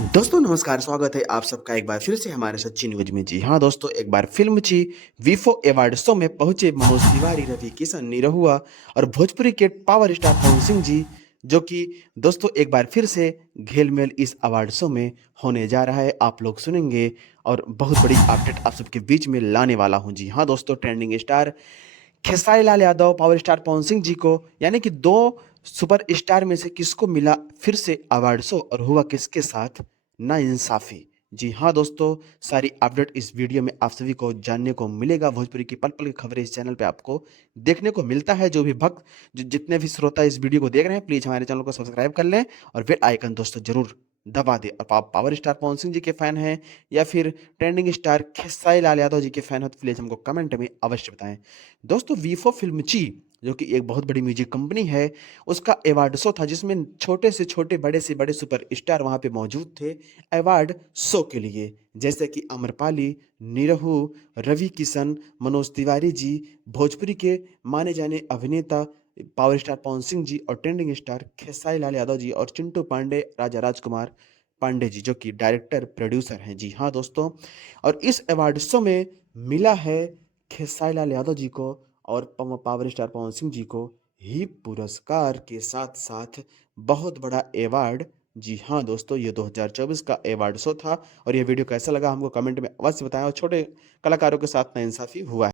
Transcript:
दोस्तों नमस्कार, स्वागत है आप सबका एक बार फिर से हमारे सच्ची न्यूज में। जी हाँ दोस्तों, एक बार फिल्म ची वीफो अवार्ड शो में पहुंचे मनोज तिवारी, रवि किशन, निरहुआ और भोजपुरी के पावर स्टार पवन सिंह जी, जो कि दोस्तों एक बार फिर से घेलमेल इस अवार्ड शो में होने जा रहा है। आप लोग सुनेंगे और बहुत बड़ी अपडेट आप सबके बीच में लाने वाला हूं। जी हाँ दोस्तों, trending star Khesari Lal Yadav, power star Pawan Singh ji को, यानी कि दो सुपर स्टार में से किसको मिला फिर से अवार्ड शो और हुआ किसके साथ नाइंसाफी। जी हाँ दोस्तों, सारी अपडेट इस वीडियो में आप सभी को जानने को मिलेगा। भोजपुरी की पल पल की खबरें इस चैनल पे आपको देखने को मिलता है। जो भी भक्त, जो जितने भी श्रोता इस वीडियो को देख रहे हैं, प्लीज हमारे चैनल को सब्सक्राइब कर लें और बेल आइकन दोस्तों जरूर दबा दें। और आप पावर स्टार पवन सिंह जी के फैन हैं या फिर ट्रेंडिंग स्टार खेसारी लाल यादव जी के फैन हो तो प्लीज हमको कमेंट में अवश्य बताएं। दोस्तों वीफो फिल्म ची, जो कि एक बहुत बड़ी म्यूजिक कंपनी है, उसका अवार्ड शो था जिसमें छोटे से छोटे, बड़े से बड़े सुपर स्टार वहां पे मौजूद थे अवार्ड शो के लिए, जैसे कि अमरपाली, निरहू, रवि किशन, मनोज तिवारी जी, भोजपुरी के माने जाने अभिनेता पावर स्टार पवन सिंह जी और ट्रेंडिंग स्टार खेसारी लाल यादव जी और चिंटू पांडे, राजा राजकुमार पांडे जी, जो कि डायरेक्टर प्रोड्यूसर हैं। जी हाँ दोस्तों, और इस अवार्ड शो में मिला है खेसारी लाल यादव जी को और पावर स्टार पवन सिंह जी को ही पुरस्कार के साथ साथ बहुत बड़ा अवार्ड। जी हाँ दोस्तों, ये 2024 का अवार्ड शो था। और ये वीडियो कैसा लगा हमको कमेंट में अवश्य बताएं और छोटे कलाकारों के साथ नाइंसाफी हुआ है।